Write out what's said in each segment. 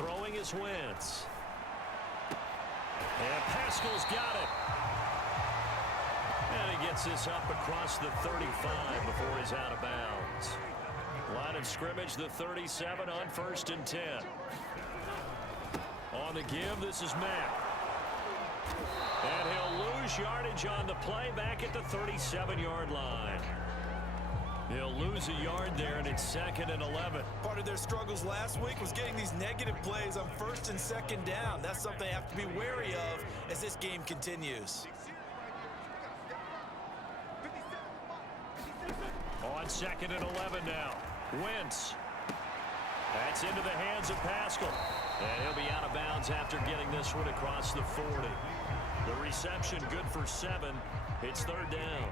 Throwing is Wentz. And Pascal's got it. And he gets this up across the 35 before he's out of bounds. Line of scrimmage, the 37 on 1st and 10. On the give, this is Mack. And he'll lose yardage on the play back at the 37-yard line. He'll lose a yard there, and it's 2nd and 11. Part of their struggles last week was getting these negative plays on 1st and 2nd down. That's something they have to be wary of as this game continues. On 2nd and 11 now. Wentz. That's into the hands of Pascal. And he'll be out of bounds after getting this one across the 40. The reception good for 7. It's 3rd down.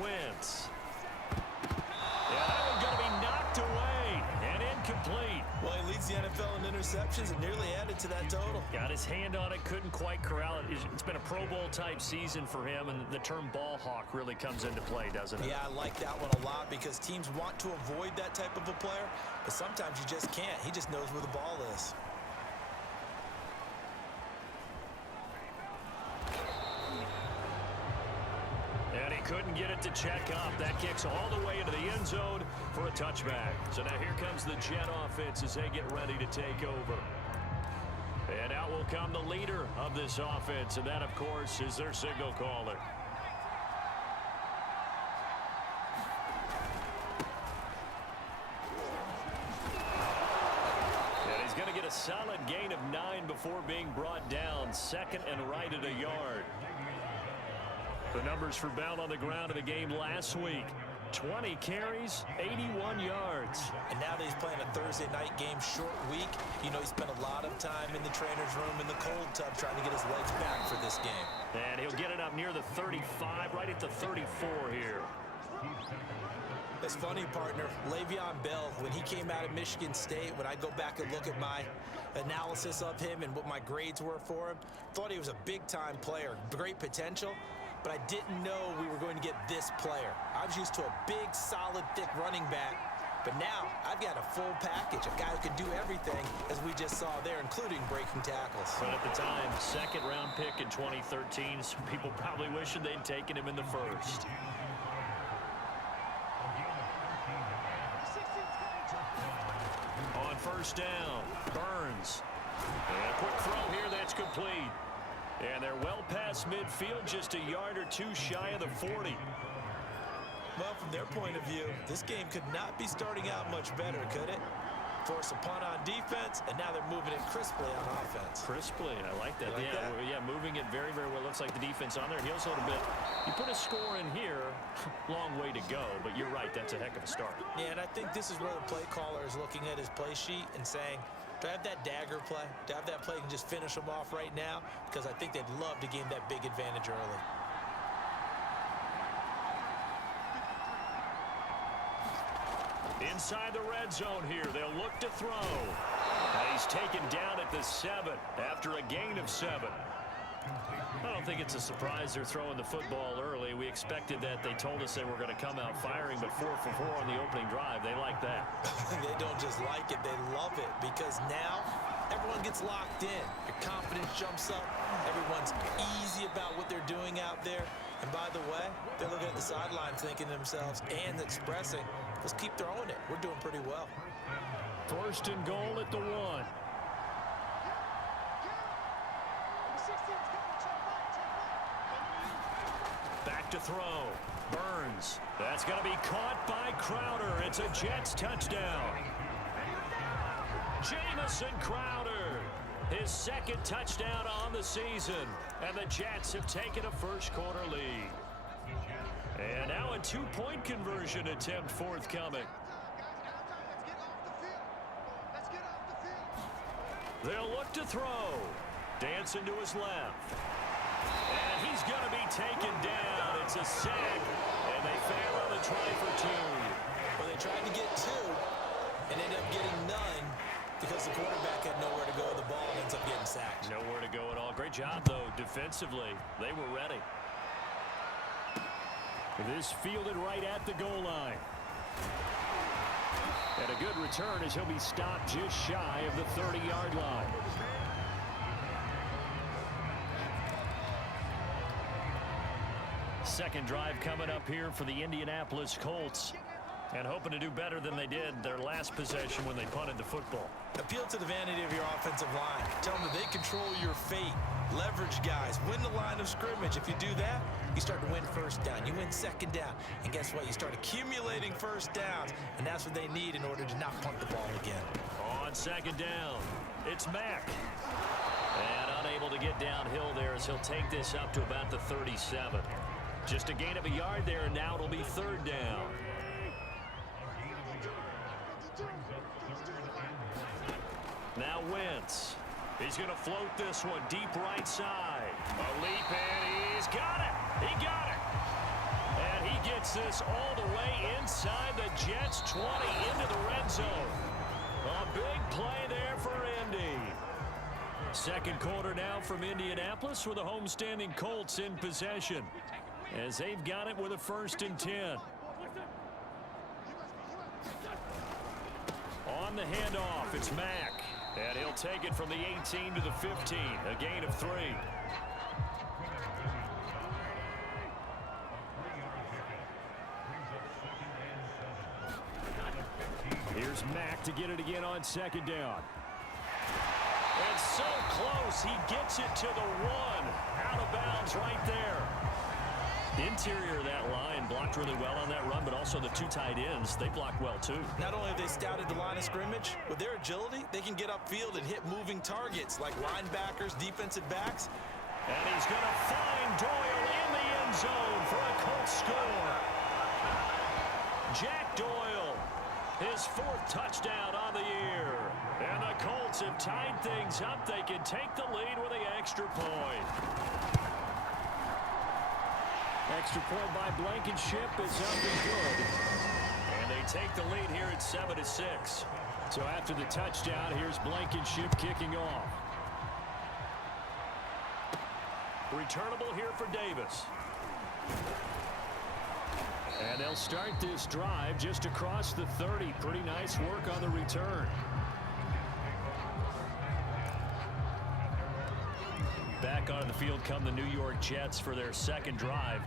Wentz. Yeah, that one's going to be knocked away and incomplete. Well, he leads the NFL in interceptions and nearly added to that total. Got his hand on it, couldn't quite corral it. It's been a Pro Bowl type season for him, and the term ball hawk really comes into play, doesn't it? Yeah, I like that one a lot because teams want to avoid that type of a player, but sometimes you just can't. He just knows where the ball is. And he couldn't get it to check up. That kicks all the way into the end zone for a touchback. So now here comes the Jet offense as they get ready to take over. And out will come the leader of this offense, and that, of course, is their signal caller. And he's going to get a solid gain of 9 before being brought down. 2nd and right at a yard. The numbers for Bell on the ground in the game last week. 20 carries, 81 yards. And now that he's playing a Thursday night game, short week, you know he spent a lot of time in the trainer's room in the cold tub trying to get his legs back for this game. And he'll get it up near the 35, right at the 34 here. It's funny, partner. Le'Veon Bell, when he came out of Michigan State, when I go back and look at my analysis of him and what my grades were for him, thought he was a big-time player, great potential. But I didn't know we were going to get this player. I was used to a big, solid, thick running back. But now I've got a full package, a guy who can do everything, as we just saw there, including breaking tackles. But at the time, 2nd-round pick in 2013, some people probably wishing they'd taken him in the 1st. On 1st down, Burns. And a quick throw here that's complete. And they're well past midfield, just a yard or two shy of the 40. Well, from their point of view, this game could not be starting out much better, could it? Force a punt on defense, and now they're moving it crisply on offense. Crisply, I like that. Like that? Yeah, moving it very, very well. Looks like the defense on there heals a little bit. You put a score in here, long way to go, but you're right, that's a heck of a start. Yeah, and I think this is where the play caller is looking at his play sheet and saying, do I have that dagger play? Do I have that play and just finish them off right now? Because I think they'd love to gain that big advantage early. Inside the red zone here, they'll look to throw. And he's taken down at the 7 after a gain of 7. I don't think it's a surprise they're throwing the football early. We expected that. They told us they were going to come out firing, but 4 for 4 on the opening drive. They like that. They don't just like it, they love it, because now everyone gets locked in. Your confidence jumps up. Everyone's easy about what they're doing out there. And by the way, they're looking at the sideline thinking to themselves and expressing, let's keep throwing it. We're doing pretty well. 1st and goal at the 1. Back to throw. Burns. That's going to be caught by Crowder. It's a Jets touchdown. Jamison Crowder. His 2nd touchdown on the season. And the Jets have taken a first-quarter lead. And now a 2-point conversion attempt forthcoming. They'll look to throw. Dancing to his left. And he's going to be taken down. It's a sack. And they fail on the try for 2. Well, they tried to get 2 and ended up getting none because the quarterback had nowhere to go with the ball and ends up getting sacked. Nowhere to go at all. Great job, though, defensively. They were ready. This fielded right at the goal line. And a good return as he'll be stopped just shy of the 30-yard line. Second drive coming up here for the Indianapolis Colts. And hoping to do better than they did their last possession when they punted the football. Appeal to the vanity of your offensive line. Tell them that they control your fate. Leverage guys. Win the line of scrimmage. If you do that, you start to win first down. You win second down. And guess what? You start accumulating first downs. And that's what they need in order to not punt the ball again. On second down, it's Mack. And unable to get downhill there as he'll take this up to about the 37. Just a gain of a yard there, and now it'll be third down. Now Wentz. He's going to float this one deep right side. A leap, and he's got it. He got it. And he gets this all the way inside the Jets' 20 into the red zone. A big play there for Indy. Second quarter now from Indianapolis with the homestanding Colts in possession as they've got it with a 1st and 10. On the handoff, it's Mack. And he'll take it from the 18 to the 15, a gain of 3. Here's Mack to get it again on second down. And so close, he gets it to the 1. Out of bounds right there. The interior of that line blocked really well on that run, but also the 2 tight ends, they blocked well too. Not only have they scouted the line of scrimmage, with their agility, they can get upfield and hit moving targets like linebackers, defensive backs. And he's going to find Doyle in the end zone for a Colts score. Jack Doyle, his 4th touchdown on the year. And the Colts have tied things up. They can take the lead with the extra point. Extra point by Blankenship is up and good. And they take the lead here at 7-6. So after the touchdown, here's Blankenship kicking off. Returnable here for Davis. And they'll start this drive just across the 30. Pretty nice work on the return. Back onto the field come the New York Jets for their second drive.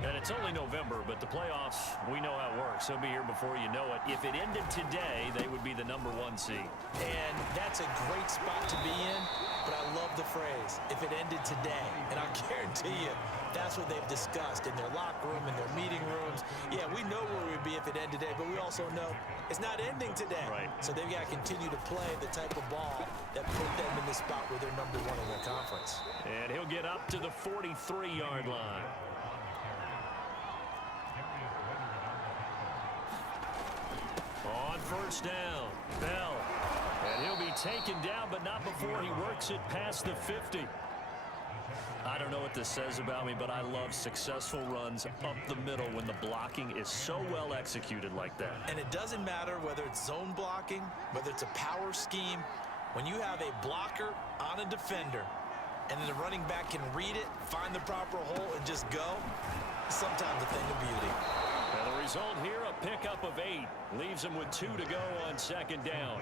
And it's only November, but the playoffs, we know how it works. They'll be here before you know it. If it ended today, they would be the #1 seed. And that's a great spot to be in, but I love the phrase, if it ended today. And I guarantee you, that's what they've discussed in their locker room, in their meeting rooms. Yeah, we know where we'd be if it ended today, but we also know it's not ending today. Right. So they've got to continue to play the type of ball that put them in the spot where they're #1 in their conference. And he'll get up to the 43-yard line. On first down, Bell. And he'll be taken down, but not before he works it past the 50. I don't know what this says about me, but I love successful runs up the middle when the blocking is so well executed like that. And it doesn't matter whether it's zone blocking, whether it's a power scheme. When you have a blocker on a defender, and then the running back can read it, find the proper hole, and just go, sometimes a thing of beauty. And the result here, a pickup of 8. Leaves him with 2 to go on second down.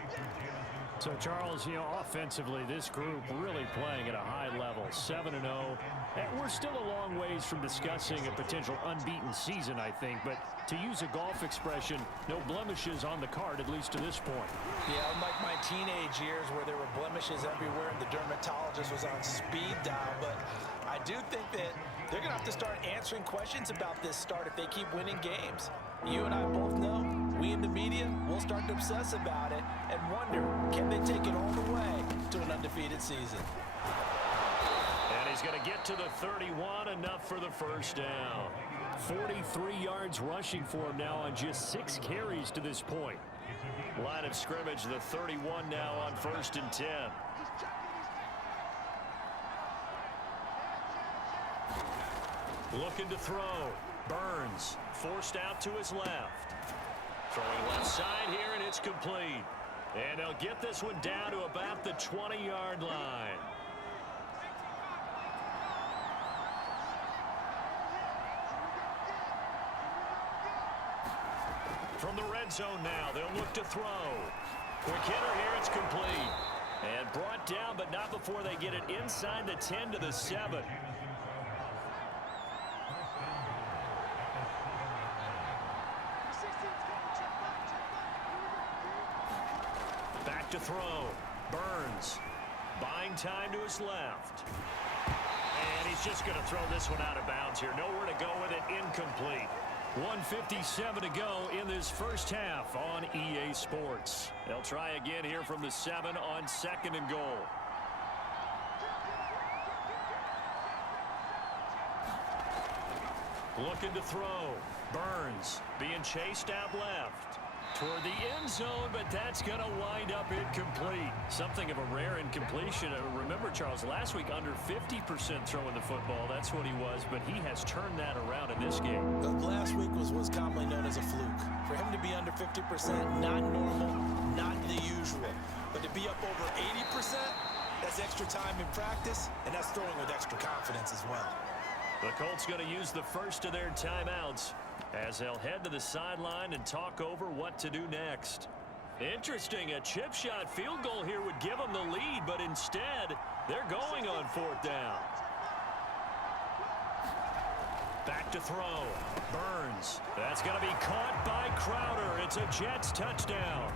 So, Charles, you know, offensively, this group really playing at a high level, 7-0. And we're still a long ways from discussing a potential unbeaten season, I think. But to use a golf expression, no blemishes on the card, at least to this point. Yeah, unlike my teenage years where there were blemishes everywhere and the dermatologist was on speed dial. But I do think that they're going to have to start answering questions about this start if they keep winning games. You and I both know, we in the media will start to obsess about it and wonder, can they take it all the way to an undefeated season? And he's going to get to the 31, enough for the first down. 43 yards rushing for him now on just 6 carries to this point. Line of scrimmage, the 31 now on 1st and 10. Looking to throw. Burns forced out to his left. Throwing left side here, and it's complete. And they'll get this one down to about the 20-yard line. From the red zone now, they'll look to throw. Quick hitter here, it's complete. And brought down, but not before they get it inside the 10 to the 7. Back to throw. Burns. Buying time to his left. And he's just going to throw this one out of bounds here. Nowhere to go with it. Incomplete. 1:57 to go in this first half on EA Sports. They'll try again here from the 7 on 2nd and goal. Looking to throw. Burns being chased out left toward the end zone, but that's going to wind up incomplete. Something of a rare incompletion. Remember, Charles, last week under 50% throwing the football. That's what he was, but he has turned that around in this game. Last week was what's commonly known as a fluke. For him to be under 50%, not normal, not the usual. But to be up over 80%, that's extra time in practice, and that's throwing with extra confidence as well. The Colts going to use the first of their timeouts as they'll head to the sideline and talk over what to do next. Interesting, a chip shot field goal here would give them the lead, but instead, they're going on 4th down. Back to throw. Burns. That's going to be caught by Crowder. It's a Jets touchdown.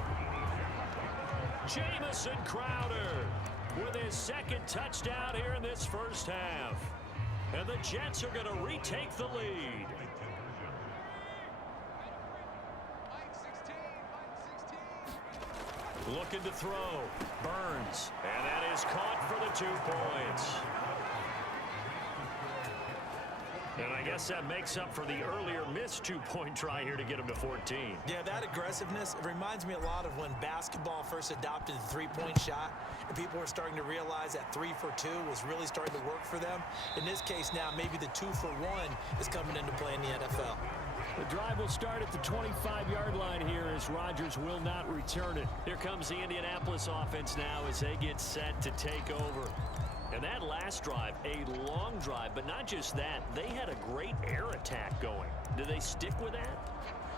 Jamison Crowder with his 2nd touchdown here in this first half. And the Jets are going to retake the lead. Looking to throw. Burns. And that is caught for the 2 points. And I guess that makes up for the earlier missed 2-point try here to get him to 14. Yeah, that aggressiveness, it reminds me a lot of when basketball first adopted the 3-point shot, and people were starting to realize that 3 for 2 was really starting to work for them. In this case now, maybe the 2 for 1 is coming into play in the NFL. The drive will start at the 25-yard line here as Rodgers will not return it. Here comes the Indianapolis offense now as they get set to take over. And that last drive, a long drive, but not just that, they had a great air attack going. Do they stick with that?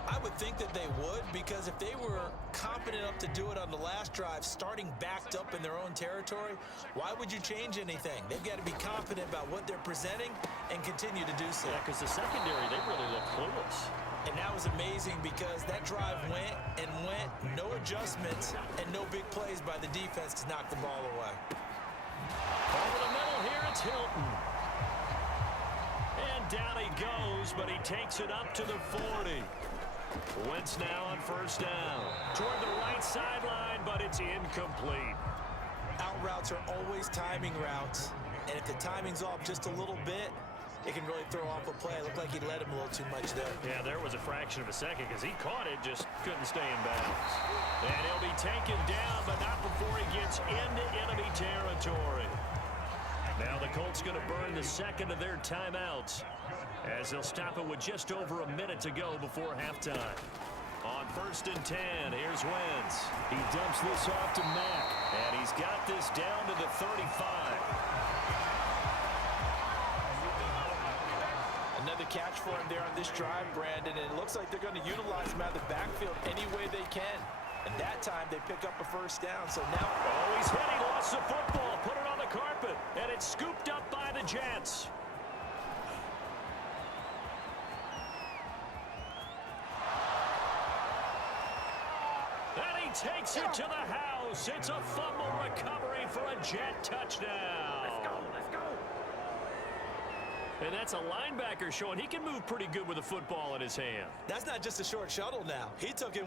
I would think that they would, because if they were confident enough to do it on the last drive, starting backed up in their own territory, why would you change anything? They've got to be confident about what they're presenting and continue to do so. Yeah, because the secondary, they really look clueless. And that was amazing because that drive went and went, no adjustments, and no big plays by the defense to knock the ball away. Over the middle here, it's Hilton. And down he goes, but he takes it up to the 40. Wentz now on 1st down. Toward the right sideline, but it's incomplete. Out routes are always timing routes. And if the timing's off just a little bit, it can really throw off a play. It looked like he led him a little too much there. Yeah, there was a fraction of a second because he caught it, just couldn't stay in bounds. And he'll be taken down, but not before he gets into enemy territory. Now the Colts going to burn the 2nd of their timeouts as they'll stop it with just over a minute to go before halftime. On 1st and 10, here's Wentz. He dumps this off to Mack, and he's got this down to the 35. Another catch for him there on this drive, Brandon, and it looks like they're going to utilize him out of the backfield any way they can. And that time, they pick up a 1st down, so now... Oh, he's hit, he lost the football, put it on the carpet, and it's scooped up by the Jets. And he takes it to the house. It's a fumble recovery for a Jet touchdown. Let's go. And that's a linebacker showing he can move pretty good with a football in his hand. That's not just a short shuttle now. He took it